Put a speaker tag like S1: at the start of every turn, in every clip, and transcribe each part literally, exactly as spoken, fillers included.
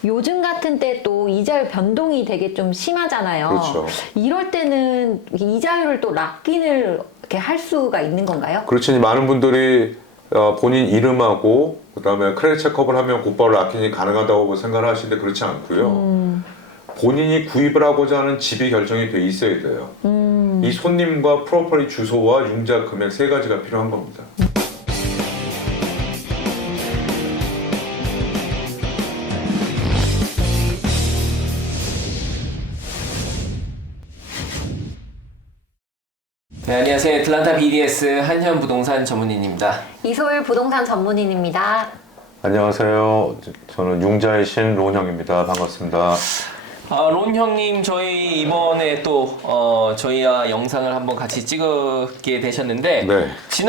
S1: 요즘 같은 때 또 이자율 변동이 되게 좀 심하잖아요.
S2: 그렇죠.
S1: 이럴 때는 이자율을 또 락인을 이렇게 할 수가 있는 건가요?
S2: 그렇지. 많은 분들이 어, 본인 이름하고 그다음에 크레딧 체크업을 하면 곧바로 락인이 가능하다고 생각을 하시는데 그렇지 않고요.
S1: 음,
S2: 본인이 구입을 하고자 하는 집이 결정이 돼 있어야 돼요.
S1: 음.
S2: 이 손님과 프로퍼리 주소와 융자 금액 세 가지가 필요한 겁니다.
S3: 네, 안녕하세요. 애틀란타 비디에스 한현부동산 전문인입니다.
S1: 이소율 부동산 전문인입니다.
S2: 안녕하세요. 저는 융자의 신 론형입니다. 반갑습니다.
S3: 아, 론 형님, 저희 이번에 또 어, 저희와 영상을 한번 같이 찍게 되셨는데
S2: 네.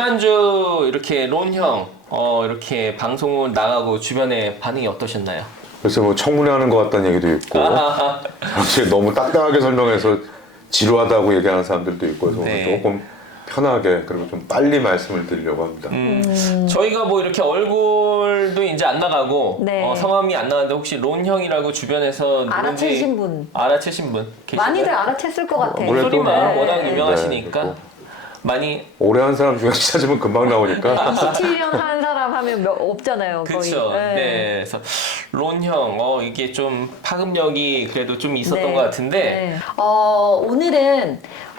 S3: 지난주 이렇게 론 형 어, 이렇게 방송을 나가고 주변에 반응이 어떠셨나요?
S2: 그래서 뭐 청문회하는 것 같다는 얘기도 있고
S3: 아,
S2: 사실 너무 딱딱하게 설명해서 지루하다고 얘기하는 사람들도 있고 그래서
S3: 네.
S2: 오늘 조금 편하게 그리고 좀 빨리 말씀을 드리려고 합니다.
S3: 음, 저희가 뭐 이렇게 얼굴도 이제 안 나가고
S1: 네.
S3: 어, 성함이 안 나가는데 혹시 론 형이라고 주변에서 누군지
S1: 알아채신 분.
S3: 알아채신 분 계신가요?
S1: 많이들 알아챘을 것 같아요.
S2: 그래도
S3: 목소리만
S1: 네.
S3: 워낙
S2: 네,
S3: 유명하시니까
S2: 그리고
S3: 많이
S2: 오래 한 사람 중에 찾으면 금방 나오니까
S1: 이십칠 년 한 사람 하면 몇, 없잖아요. 거의.
S3: 그렇죠. 네.
S1: 네.
S3: 그래서 론 형, 어 이게 좀 파급력이 그래도 좀 있었던
S1: 네.
S3: 것 같은데.
S1: 네. 어, 오늘은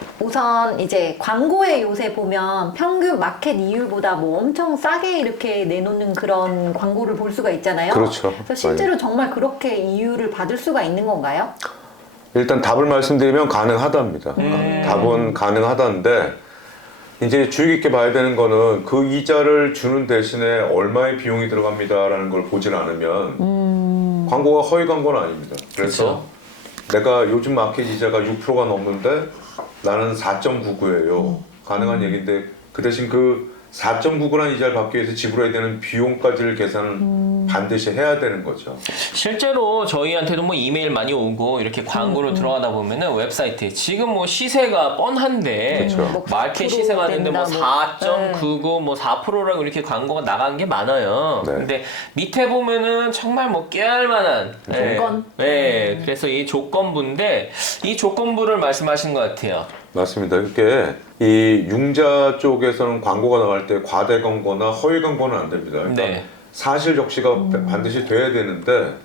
S1: 우선 이제 광고에 요새 보면 평균 마켓 이율보다 뭐 엄청 싸게 이렇게 내놓는 그런 광고를 볼 수가 있잖아요.
S2: 그렇죠.
S1: 그래서 실제로 정말 그렇게 이율을 받을 수가 있는 건가요?
S2: 일단 답을 말씀드리면 가능하답니다.
S3: 음.
S2: 답은 가능하다는데 이제 주의 깊게 봐야 되는 거는 그 이자를 주는 대신에 얼마의 비용이 들어갑니다라는 걸 보질 않으면
S1: 음.
S2: 광고가 허위 광고는 아닙니다. 그래서 내가 요즘 마켓 이자가 육 퍼센트가 넘는데 나는 사 점 구구예요. 가능한 얘기인데 그 대신 그 사 점 구구라는 이자를 받기 위해서 지불해야 되는 비용까지를 계산을
S1: 음.
S2: 반드시 해야 되는 거죠.
S3: 실제로 저희한테도 뭐 이메일 많이 오고 이렇게 광고로
S1: 음,
S3: 들어가다 보면은 웨브사이트에 지금 뭐 시세가 뻔한데
S2: 그렇죠.
S1: 뭐
S3: 마켓
S1: 사
S3: 시세가
S1: 퍼센트
S3: 하는데 뭐
S1: 된다,
S3: 사 점
S1: 네.
S3: 구구 뭐 사 퍼센트라고 이렇게 광고가 나간 게 많아요.
S2: 네.
S3: 근데 밑에 보면은 정말 뭐 깨알 만한
S1: 조건?
S3: 네. 네. 그래서 이 조건부인데 이 조건부를 말씀하신 것 같아요.
S2: 맞습니다. 그게 이 융자 쪽에서는 광고가 나갈 때 과대 광고나 허위 광고는 안 됩니다. 그러니까
S3: 네.
S2: 사실 적시가
S1: 음.
S2: 반드시 돼야 되는데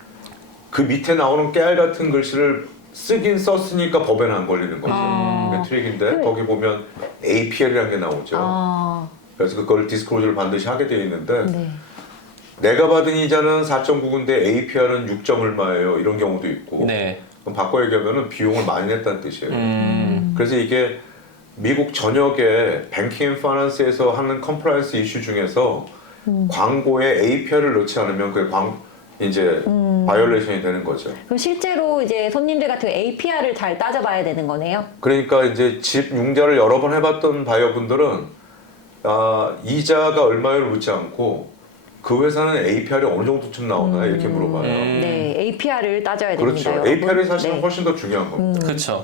S2: 그 밑에 나오는 깨알 같은 글씨를 쓰긴 썼으니까 법에는 안 걸리는 거죠.
S1: 아.
S2: 그게 트릭인데 거기 보면 에이피엘이라는 게 나오죠.
S1: 아,
S2: 그래서 그걸 디스크로즈를 반드시 하게 되어 있는데
S1: 네.
S2: 내가 받은 이자는 사 점 구구인데 에이피알은 육 점 얼마예요. 이런 경우도 있고
S3: 네.
S2: 그럼 바꿔 얘기하면 비용을 많이 냈다는 뜻이에요.
S3: 음.
S2: 그래서 이게 미국 전역에 뱅킹 앤 파이낸스에서 하는 컴플라이언스 이슈 중에서
S1: 음.
S2: 광고에 에이피알을 넣지 않으면 그게 광 이제
S1: 음.
S2: 바이올레이션이 되는 거죠.
S1: 그럼 실제로 이제 손님들 같은 에이피알을 잘 따져봐야 되는 거네요.
S2: 그러니까 이제 집 융자를 여러 번 해봤던 바이어분들은 아, 이자가 얼마를 묻지 않고 그 회사는 에이피알이 어느 정도쯤 나오나 이렇게 물어봐요.
S3: 음.
S1: 네, 에이피알을 따져야 됩니다.
S2: 그렇죠.
S1: 여러분.
S2: 에이피알이 사실은
S1: 네.
S2: 훨씬 더 중요한 겁니다.
S3: 그렇죠.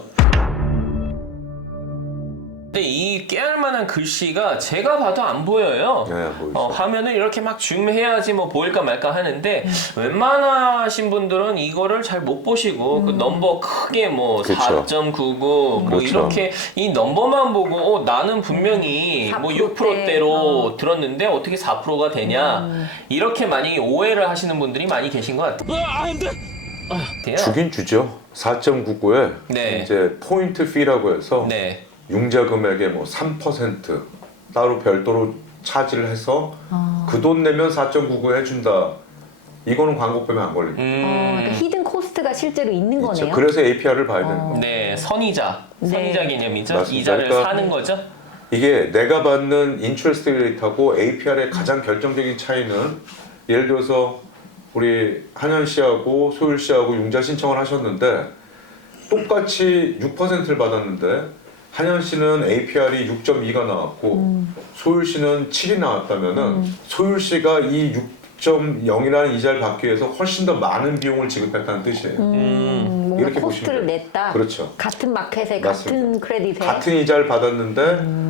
S3: 근데 이 깨알만한 글씨가 제가 봐도 안 보여요.
S2: 네, 안 보이죠.
S3: 어, 화면을 이렇게 막 줌해야지 뭐 보일까 말까 하는데
S1: 음.
S3: 웬만하신 분들은 이거를 잘 못 보시고 그 넘버 크게 뭐
S2: 그쵸.
S3: 사 점 구구 뭐
S2: 그렇죠.
S3: 이렇게 이 넘버만 보고 어, 나는 분명히
S1: 사
S3: 뭐
S1: 퍼센트대.
S3: 육 퍼센트대로
S1: 어.
S3: 들었는데 어떻게 사 퍼센트가 되냐
S1: 음.
S3: 이렇게 많이 오해를 하시는 분들이 많이 계신 것 같아요. 돼요.
S2: 주긴 주죠. 사 점 구구에
S3: 네.
S2: 이제 포인트 피라고 해서
S3: 네.
S2: 융자 금액의 뭐 삼 퍼센트 따로 별도로 차지를 해서
S1: 아.
S2: 그 돈 내면 사 점 구구 해준다. 이거는 광고법에 안 걸립니다.
S3: 음.
S1: 어, 그러니까 히든 코스트가 실제로 있는
S2: 있죠.
S1: 거네요.
S2: 그래서 에이피알을 봐야
S1: 어.
S2: 되는 거예요.
S3: 네, 선이자.
S1: 네.
S3: 선이자 개념이죠.
S2: 맞습니다.
S3: 이자를
S2: 그러니까
S3: 사는 거죠.
S2: 이게 내가 받는 인트레스트 레이트하고 에이피알의 가장 결정적인 차이는 예를 들어서 우리 한현 씨하고 소율 씨하고 융자 신청을 하셨는데 똑같이 육 퍼센트를 받았는데 한현 씨는 에이피알이 육 점 이가 나왔고
S1: 음.
S2: 소율 씨는 칠이 나왔다면은 소율 씨가 이 육 점 영이라는 이자를 받기 위해서 훨씬 더 많은 비용을 지급했다는 뜻이에요.
S1: 음, 뭔가
S2: 이렇게 보시면
S1: 코스트를
S2: 돼요.
S1: 냈다.
S2: 그렇죠.
S1: 같은 마켓에
S2: 맞습니다.
S1: 같은 크레딧에
S2: 같은 이자를 받았는데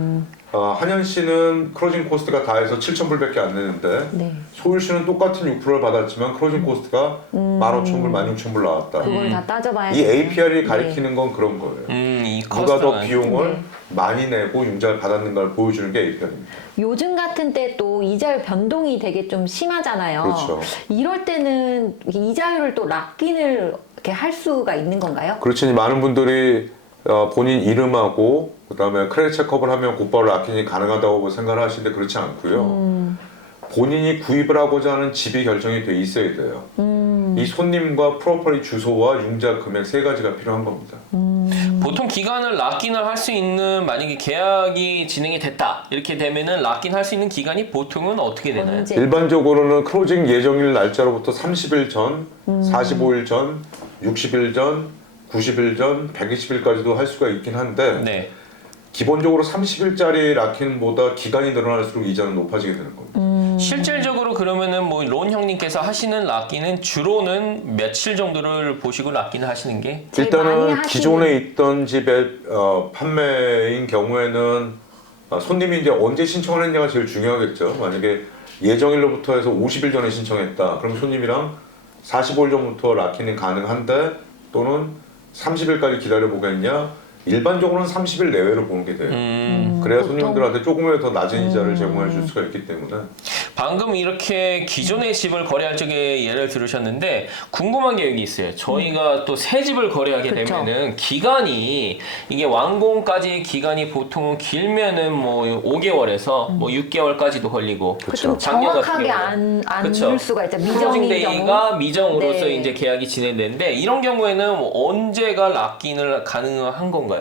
S2: 어, 한현씨는 크로징 코스트가 다 해서 칠천 불밖에 안 내는데
S1: 네.
S2: 소율씨는 똑같은 육 퍼센트를 받았지만 크로징 코스트가
S1: 음.
S2: 만 오천 불, 만 육천 불 나왔다.
S1: 그걸 다 따져봐야
S2: 이
S1: 돼요.
S2: 에이피알이
S1: 네.
S2: 가리키는 건 그런 거예요.
S3: 음, 이
S2: 누가 더
S3: 커스터가-
S2: 비용을
S1: 네.
S2: 많이 내고 융자를 받았는가를 보여주는 게 에이피알입니다.
S1: 요즘 같은 때 또 이자율 변동이 되게 좀 심하잖아요.
S2: 그렇죠.
S1: 이럴 때는 이자율을 또 락인을 이렇게 할 수가 있는 건가요?
S2: 그렇지 많은 분들이 어, 본인 이름하고 그다음에 크레딧 체크업을 하면 곧바로 락인이 가능하다고 생각을 하시는데 그렇지 않고요.
S1: 음,
S2: 본인이 구입을 하고자 하는 집이 결정이 돼 있어야 돼요.
S1: 음,
S2: 이 손님과 프로퍼리 주소와 융자 금액 세 가지가 필요한 겁니다.
S1: 음.
S3: 보통 기간을 락인을 할 수 있는 만약에 계약이 진행이 됐다 이렇게 되면은 락인 할 수 있는 기간이 보통은 어떻게 되나요?
S1: 언제?
S2: 일반적으로는 클로징 예정일 날짜로부터 삼십 일 전,
S1: 음.
S2: 사십오 일 전, 육십 일 전, 구십 일 전, 백이십 일까지도 할 수가 있긴 한데
S3: 네.
S2: 기본적으로 삼십 일짜리 락인보다 기간이 늘어날수록 이자는 높아지게 되는 겁니다.
S1: 음,
S3: 실질적으로 그러면은 뭐 론 형님께서 하시는 락인은 주로는 며칠 정도를 보시고 락인을 하시는 게
S1: 제일 많이
S2: 일단은
S1: 하시는-
S2: 기존에 있던 집의 어, 판매인 경우에는 어, 손님이 이제 언제 신청을 했냐가 제일 중요하겠죠. 만약에 예정일로부터 해서 오십 일 전에 신청했다. 그럼 손님이랑 사십오 일 전부터 락인이 가능한데 또는 삼십 일까지 기다려 보겠냐? 일반적으로는 삼십 일 내외로 보는 게 돼요.
S3: 음,
S2: 그래야
S1: 보통-
S2: 손님들한테 조금이라도 더 낮은 이자를 제공해 줄 수가 있기 때문에
S3: 방금 이렇게 기존의 집을 거래할 적에 예를 들으셨는데 궁금한 게 여기 있어요. 저희가 또 새 집을 거래하게
S1: 그쵸.
S3: 되면은 기간이 이게 완공까지 기간이 보통은 길면은 뭐 오 개월에서 뭐 육 개월까지도 걸리고
S1: 그 좀
S3: 작년 같은
S1: 정확하게
S3: 경우는.
S1: 안,
S3: 그쵸.
S1: 안을 수가 있죠.
S3: 클로징
S1: 미정인
S3: 데이가
S1: 경우.
S3: 미정으로서
S1: 네.
S3: 이제 계약이 진행되는데 이런 경우에는 뭐 언제가 락인을 가능한 건가요?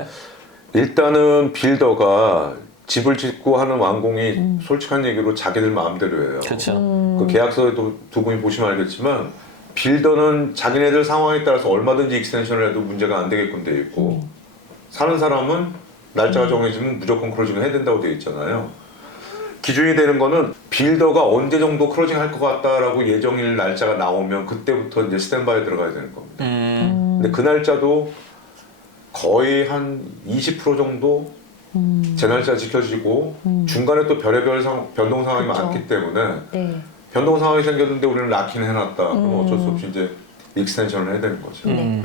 S2: 일단은 빌더가 집을 짓고 하는 완공이
S1: 음.
S2: 솔직한 얘기로 자기들 마음대로 해요.
S3: 그렇죠.
S2: 그 계약서에도 두 분이 보시면 알겠지만 빌더는 자기네들 상황에 따라서 얼마든지 익스텐션을 해도 문제가 안 되게끔 돼 있고
S1: 음.
S2: 사는 사람은 날짜가 정해지면 무조건 크로징을 해야 된다고 돼 있잖아요. 기준이 되는 거는 빌더가 언제 정도 크로징 할 것 같다라고 예정일 날짜가 나오면 그때부터 이제 스탠바이에 들어가야 되는 겁니다.
S3: 음,
S2: 근데 그 날짜도 거의 한 이십 퍼센트 정도
S1: 음,
S2: 제 날짜 지켜지고
S1: 음.
S2: 중간에 또 별의별 상, 변동 상황이
S1: 그쵸.
S2: 많기 때문에
S1: 네.
S2: 변동 상황이 생겼는데 우리는 락인을 해놨다. 그럼
S1: 음.
S2: 어쩔 수 없이 이제 익스텐션을 해야 되는 거죠.
S3: 음.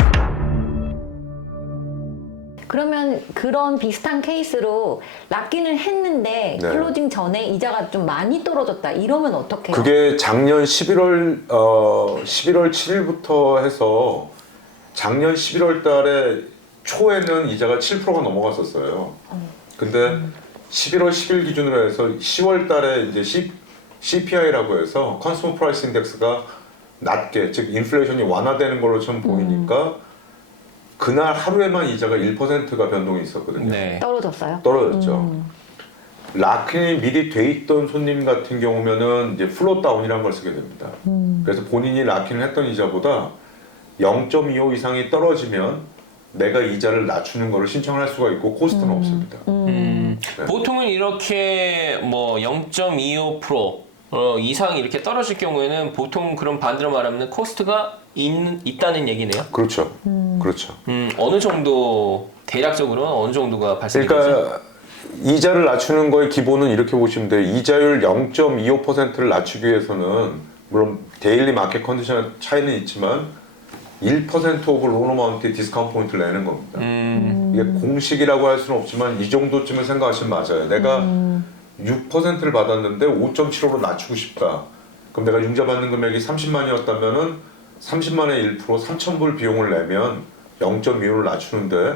S1: 그러면 그런 비슷한 케이스로 락인을 했는데
S2: 네.
S1: 클로징 전에 이자가 좀 많이 떨어졌다. 이러면 어떻게 해요?
S2: 그게 작년 십일월 어, 십일월 칠일부터 해서 작년 십일월 달에 초에는 이자가 칠 퍼센트가 넘어갔었어요. 근데 십일월 십일 기준으로 해서 시월 달에 이제 C, 씨피아이라고 해서 컨슈머 프라이스 인덱스가 낮게 즉 인플레이션이 완화되는 걸로 좀 보이니까 그날 하루에만 이자가 일 퍼센트가 변동이 있었거든요.
S3: 네.
S1: 떨어졌어요?
S2: 떨어졌죠.
S1: 음.
S2: 락인이 미리 돼 있던 손님 같은 경우면은 이제 플롯 다운이라는 걸 쓰게 됩니다.
S1: 음.
S2: 그래서 본인이 락인을 했던 이자보다 영 점 이오 이상이 떨어지면 내가 이자를 낮추는 거를 신청할 수가 있고 코스트는 없습니다.
S3: 음,
S2: 네.
S3: 보통은 이렇게 뭐 영 점 이오 퍼센트 어, 이상 이렇게 떨어질 경우에는 보통 그런 반대로 말하면 코스트가 있, 있다는 얘기네요.
S2: 그렇죠. 그렇죠.
S3: 음, 어느 정도 대략적으로 어느 정도가 발생이 되죠?
S2: 그러니까 이자를 낮추는 거의 기본은 이렇게 보시면 돼요. 이자율 영 점 이오 퍼센트를 낮추기 위해서는 물론 데일리 마켓 컨디션 차이는 있지만 일 퍼센트 오브 론 어마운트의 디스카운트 포인트를 내는 겁니다.
S3: 음,
S2: 이게 공식이라고 할 수는 없지만 이 정도쯤은 생각하시면 맞아요. 내가 육 퍼센트를 받았는데 오 점 칠오로 낮추고 싶다. 그럼 내가 융자 받는 금액이 삼십만이었다면은 삼십만의 일 퍼센트 삼천 불 비용을 내면 영 점 이오를 낮추는데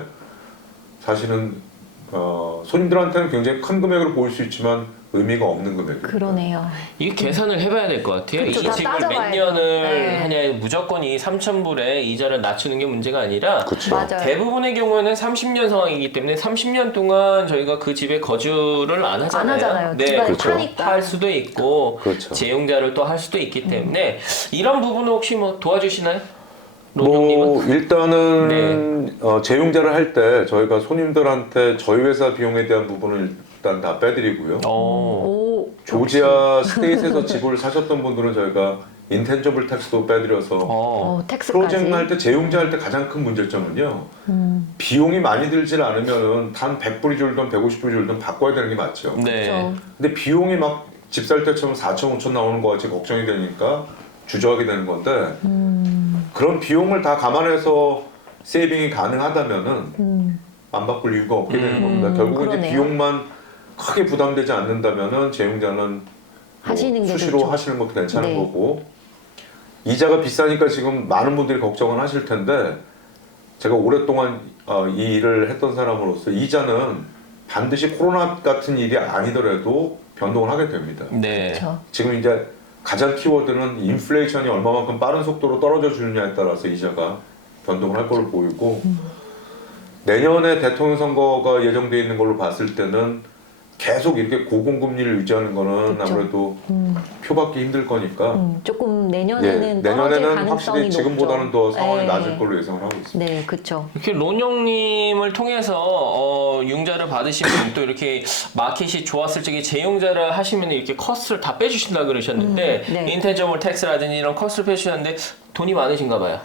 S2: 사실은 어, 손님들한테는 굉장히 큰 금액으로 보일 수 있지만 의미가 없는 금액이에요.
S1: 그러네요.
S3: 이게 계산을 해봐야 될 것 같아요.
S1: 그쵸,
S3: 이
S1: 다
S3: 집을 몇
S1: 따져봐야
S3: 년을
S1: 돼요. 네.
S3: 하냐 무조건 이 삼천 불에 이자를 낮추는 게 문제가 아니라
S2: 그렇죠.
S1: 맞아요.
S3: 대부분의 경우에는 삼십 년 상황이기 때문에 삼십 년 동안 저희가 그 집에 거주를 안 하잖아요.
S1: 안 하잖아요.
S3: 네,
S1: 집안에
S2: 그렇죠.
S1: 파니까.
S3: 할 수도 있고
S2: 그렇죠.
S3: 재용자를 또 할 수도 있기 때문에 이런 부분은 혹시 뭐 도와주시나요?
S2: 뭐
S3: 론형님은?
S2: 일단은
S3: 네.
S2: 어, 재용자를 할 때 저희가 손님들한테 저희 회사 비용에 대한 부분을 일단 다 빼드리고요.
S3: 어.
S1: 오,
S2: 조지아 스테이트에서 집을 사셨던 분들은 저희가 인텐저블 텍스도 빼드려서
S3: 어.
S1: 어, 텍스까지.
S2: 프로젝트 할 때 재용자 할 때 가장 큰 문제점은요.
S1: 음.
S2: 비용이 많이 들질 않으면은 단 백 불이 줄든 백오십 불이 줄든 바꿔야 되는 게 맞죠.
S3: 네.
S1: 그렇죠.
S2: 근데 비용이 막 집 살 때처럼 사천, 오천 나오는 거 같이 걱정이 되니까 주저하게 되는 건데
S1: 음.
S2: 그런 비용을 다 감안해서 세이빙이 가능하다면은
S1: 음.
S2: 안 바꿀 이유가 없게 되는
S3: 음,
S2: 겁니다. 결국은 이제
S1: 그러네요.
S2: 비용만 크게 부담되지 않는다면은 재용자는 뭐
S1: 하시는 게
S2: 수시로
S1: 좋죠.
S2: 하시는 것도 괜찮은
S1: 네.
S2: 거고 이자가 비싸니까 지금 많은 분들이 걱정을 하실 텐데 제가 오랫동안 어, 이 일을 했던 사람으로서 이자는 반드시 코로나 같은 일이 아니더라도 변동을 하게 됩니다.
S3: 네.
S1: 그렇죠.
S2: 지금 이제 가장 키워드는 인플레이션이 얼마만큼 빠른 속도로 떨어져 주느냐에 따라서 이자가 변동을 할 걸로 보이고 내년에 대통령 선거가 예정되어 있는 걸로 봤을 때는 계속 이렇게 고공금리를 유지하는 거는
S1: 그쵸.
S2: 아무래도
S1: 음.
S2: 표받기 힘들 거니까
S1: 음. 조금
S2: 예,
S1: 내년에는 떨어질
S2: 내년에는
S1: 가능성이
S2: 확실히 지금보다는
S1: 높죠.
S2: 더 상황이
S1: 네.
S2: 낮을 걸로 예상을 하고 있습니다.
S1: 네, 그렇죠.
S3: 이렇게 론영님을 통해서 어, 융자를 받으시면 또 이렇게 마켓이 좋았을 적에 재융자를 하시면 이렇게 커스를 다 빼주신다 그러셨는데
S1: 음, 네.
S3: 인텐저블 텍스라든지 이런 커스를 빼주셨는데 돈이 많으신가 봐요.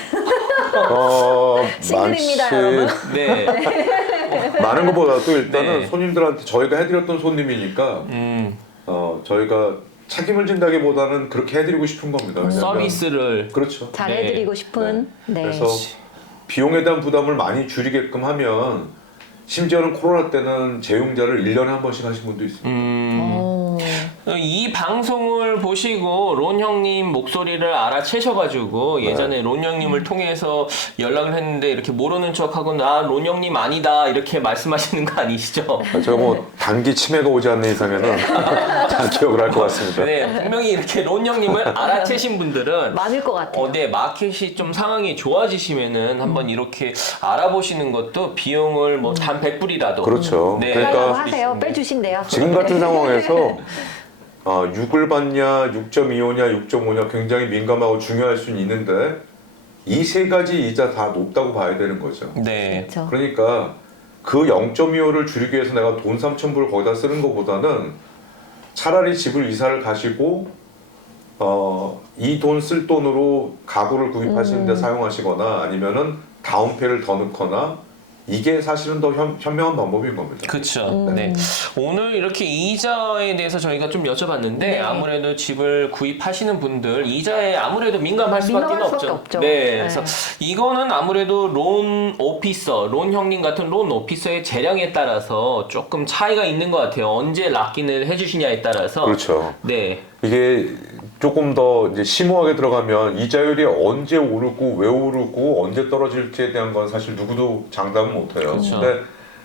S2: 어,
S1: 싱글입니다,
S2: 많지.
S1: 여러분.
S3: 네.
S2: 많은 것보다 또 일단은
S3: 네.
S2: 손님들한테 저희가 해드렸던 손님이니까
S3: 음,
S2: 어, 저희가 책임을 진다기보다는 그렇게 해드리고 싶은 겁니다. 왜냐면-
S3: 서비스를
S2: 그렇죠.
S1: 잘해드리고 싶은. 네.
S2: 그래서 비용에 대한 부담을 많이 줄이게끔 하면 심지어는 코로나 때는 재용자를 일 년에 한 번씩 하신 분도 있습니다.
S3: 음,
S1: 어.
S3: 이 방송을 보시고 론 형님 목소리를 알아채셔가지고 예전에 론 형님을 통해서 연락을 했는데 이렇게 모르는 척하고 나 론 형님 아니다 이렇게 말씀하시는 거 아니시죠?
S2: 제가 뭐 단기 치매가 오지 않는 이상에는 잘 기억을 할 것 같습니다.
S3: 네, 분명히 이렇게 론 형님을 알아채신 분들은
S1: 많을 것 같아요.
S3: 어, 네, 마켓이 좀 상황이 좋아지시면은 한번 이렇게 알아보시는 것도 비용을 뭐 단 백 불이라도
S2: 그렇죠.
S3: 네.
S2: 그러니까
S1: 달라고 하세요. 빼주신대요.
S2: 지금 같은 상황에서 어, 육을 받냐, 육 점 이오냐, 육 점 오냐 굉장히 민감하고 중요할 수는 있는데 이 세 가지 이자 다 높다고 봐야 되는 거죠.
S3: 네.
S1: 그렇죠.
S2: 그러니까 그 영 점 이오를 줄이기 위해서 내가 돈 삼천 불을 거기다 쓰는 것보다는 차라리 집을 이사를 가시고 어, 이 돈 쓸 돈으로 가구를 구입하시는 데
S1: 음.
S2: 사용하시거나 아니면은 다운페이를 더 넣거나 이게 사실은 더 현, 현명한 방법인 겁니다.
S3: 그렇죠.
S1: 음.
S3: 네. 오늘 이렇게 이자에 대해서 저희가 좀 여쭤봤는데
S1: 네.
S3: 아무래도 집을 구입하시는 분들 이자에 아무래도 민감할 수밖에
S1: 민감할
S3: 없죠.
S1: 수밖에 없죠.
S3: 네.
S1: 네.
S3: 그래서 이거는 아무래도 론 오피서, 론 형님 같은 론 오피서의 재량에 따라서 조금 차이가 있는 것 같아요. 언제 락인을 해주시냐에 따라서.
S2: 그렇죠.
S3: 네.
S2: 이게 조금 더 이제 심오하게 들어가면 이자율이 언제 오르고 왜 오르고 언제 떨어질지에 대한 건 사실 누구도 장담은 못해요.
S3: 그렇죠.
S2: 근데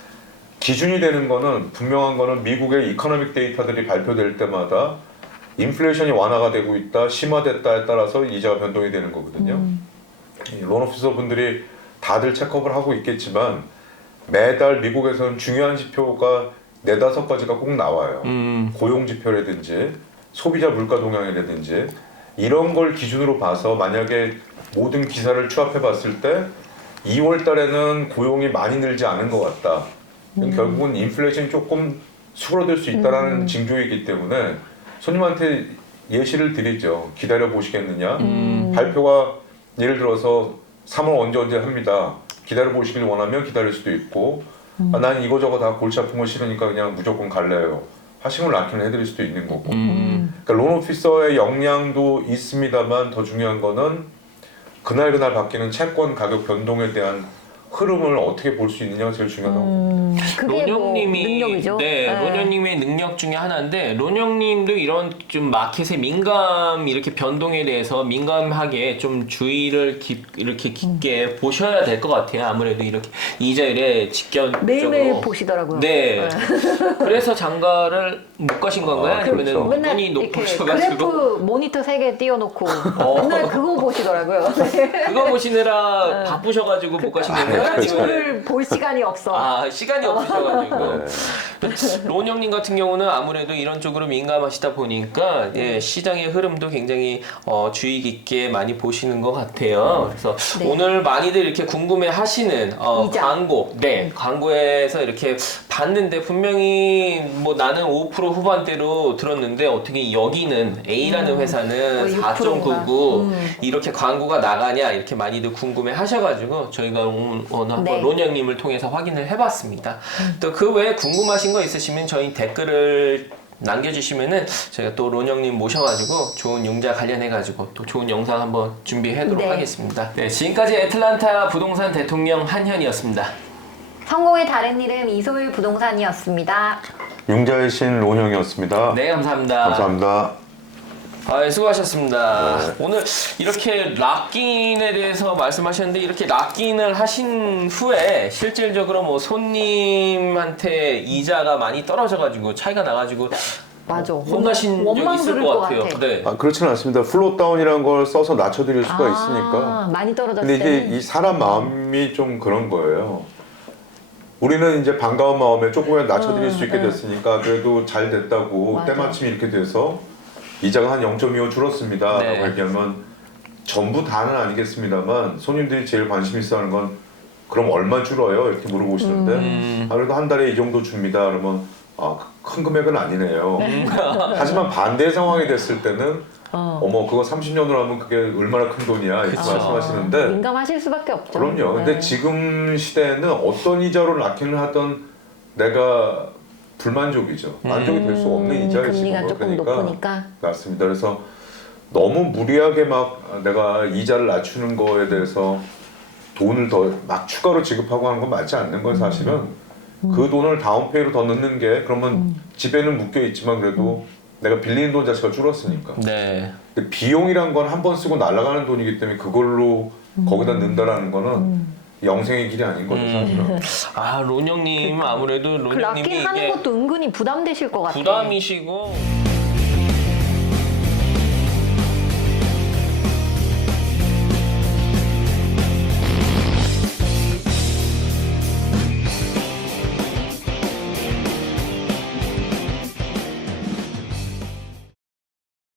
S2: 기준이 되는 거는 분명한 거는 미국의 이코노믹 데이터들이 발표될 때마다 인플레이션이 완화가 되고 있다, 심화됐다에 따라서 이자가 변동이 되는 거거든요. 이 론오피서 분들이 다들 체크업을 하고 있겠지만 매달 미국에서는 중요한 지표가 네다섯 가지가 꼭 나와요.
S3: 음.
S2: 고용 지표라든지 소비자 물가 동향이라든지 이런 걸 기준으로 봐서 만약에 모든 기사를 추합해 봤을 때 이월 달에는 고용이 많이 늘지 않은 것 같다. 그럼 결국은 인플레이션이 조금 수그러들 수 있다는
S1: 음.
S2: 징조이기 때문에 손님한테 예시를 드리죠. 기다려 보시겠느냐.
S1: 음.
S2: 발표가 예를 들어서 삼월 언제 언제 합니다. 기다려 보시길 원하면 기다릴 수도 있고 아, 난 이거저거 다 골치 아픈 거 싫으니까 그냥 무조건 갈래요. 하심을 락인을 해드릴 수도 있는 거고.
S3: 음.
S2: 그러니까 론 오피서의 역량도 있습니다만 더 중요한 거는 그날 그날 바뀌는 채권 가격 변동에 대한 흐름을 어떻게 볼 수 있느냐가 제일 중요하다고.
S1: 음, 그게 뭐
S3: 론영님이
S1: 능력이죠.
S3: 네, 론영님의 능력 중에 하나인데 론영님도 이런 좀 마켓의 민감 이렇게 변동에 대해서 민감하게 좀 주의를 깊, 이렇게 깊게 보셔야 될 것 같아요. 아무래도 이렇게 이자율에 직접적으로
S1: 매일매일 보시더라고요.
S3: 네. 그래서 장가를 못 가신 건가요?
S2: 아,
S3: 아니면
S2: 그렇죠.
S1: 맨날
S3: 눈이
S1: 이렇게
S3: 높으셔가지고
S1: 그래프 모니터 세 개 띄워놓고
S3: 어.
S1: 맨날 그거 보시더라고요.
S3: 그거 보시느라 바쁘셔가지고 못 가신 건가요? 아니면
S1: 그걸 볼 시간이 없어.
S3: 아 시간이 없으셔가지고
S2: 네.
S3: 론 형님 같은 경우는 아무래도 이런 쪽으로 민감하시다 보니까 예, 시장의 흐름도 굉장히 어, 주의 깊게 많이 보시는 것 같아요. 그래서
S1: 네.
S3: 오늘 많이들 이렇게 궁금해하시는 어,
S1: 이자.
S3: 광고, 네 광고에서 이렇게 봤는데 분명히 뭐 나는 오 퍼센트 후반대로 들었는데 어떻게 여기는 A라는 회사는
S1: 거의 육
S3: 사 점 구구
S1: 음.
S3: 이렇게 광고가 나가냐 이렇게 많이들 궁금해 하셔가지고 저희가 오늘 한번
S1: 네.
S3: 론영님을 통해서 확인을 해봤습니다. 또 그 외에 궁금하신 거 있으시면 저희 댓글을 남겨주시면은 저희가 또 론영님 모셔가지고 좋은 융자 관련해가지고 또 좋은 영상 한번 준비하도록
S1: 네.
S3: 하겠습니다. 네, 지금까지 애틀란타 부동산 대통령 한현이었습니다.
S1: 성공의 다른 이름 이소율 부동산이었습니다.
S2: 융자의 신 론형이었습니다.
S3: 네, 감사합니다.
S2: 감사합니다.
S3: 아, 수고하셨습니다.
S2: 네.
S3: 오늘 이렇게 락인에 대해서 말씀하셨는데 이렇게 락인을 하신 후에 실질적으로 뭐 손님한테 이자가 많이 떨어져가지고 차이가 나가지고
S1: 맞아.
S3: 혼나신 적
S1: 원망
S3: 있을
S1: 들을
S3: 것
S1: 것
S3: 같아요.
S1: 같아.
S3: 네.
S2: 아, 그렇지는 않습니다. 플롯 다운이라는 걸 써서 낮춰드릴 수가
S1: 아,
S2: 있으니까.
S1: 많이 떨어졌을
S2: 근데 이제
S1: 때는
S2: 이 사람 마음이 좀 그런 거예요. 우리는 이제 반가운 마음에 조금이라도 낮춰드릴 수 있게 됐으니까 그래도 잘 됐다고
S1: 맞아.
S2: 때마침 이렇게 돼서 이자가 한 영 점 이오 줄었습니다.
S3: 네.
S2: 라고 얘기하면 전부 다는 아니겠습니다만 손님들이 제일 관심 있어 하는 건 그럼 얼마 줄어요? 이렇게 물어보시는데
S3: 음.
S2: 아, 그래도 한 달에 이 정도 줍니다. 그러면 아, 큰 금액은 아니네요. 하지만 반대 상황이 됐을 때는
S1: 어.
S2: 어머 그거 삼십 년으로 하면 그게 얼마나 큰 돈이야 이렇게
S3: 그쵸.
S2: 말씀하시는데
S1: 민감하실 수밖에 없죠.
S2: 그럼요. 근데
S1: 네.
S2: 지금 시대에는 어떤 이자로 락인을 하던 내가 불만족이죠. 만족이 될 수 없는 이자의
S1: 음, 금리가
S2: 지금은.
S1: 조금
S2: 그러니까
S1: 높으니까.
S2: 맞습니다. 그래서 너무 무리하게 막 내가 이자를 낮추는 거에 대해서 돈을 더 막 추가로 지급하고 하는 건 맞지 않는 거예요. 사실은 그 돈을 다운페이로 더 넣는 게 그러면 집에는 묶여 있지만 그래도 내가 빌리는 돈 자체가 줄었으니까.
S3: 네.
S2: 근데 비용이란 건 한 번 쓰고 날아가는 돈이기 때문에 그걸로 거기다 넣는다라는 거는 영생의 길이 아닌 거죠, 사실은.
S3: 아, 론영님 아무래도
S1: 그
S3: 론영님이
S1: 락인 하는
S3: 이게
S1: 것도 은근히 부담되실 것 같아요.
S3: 부담이시고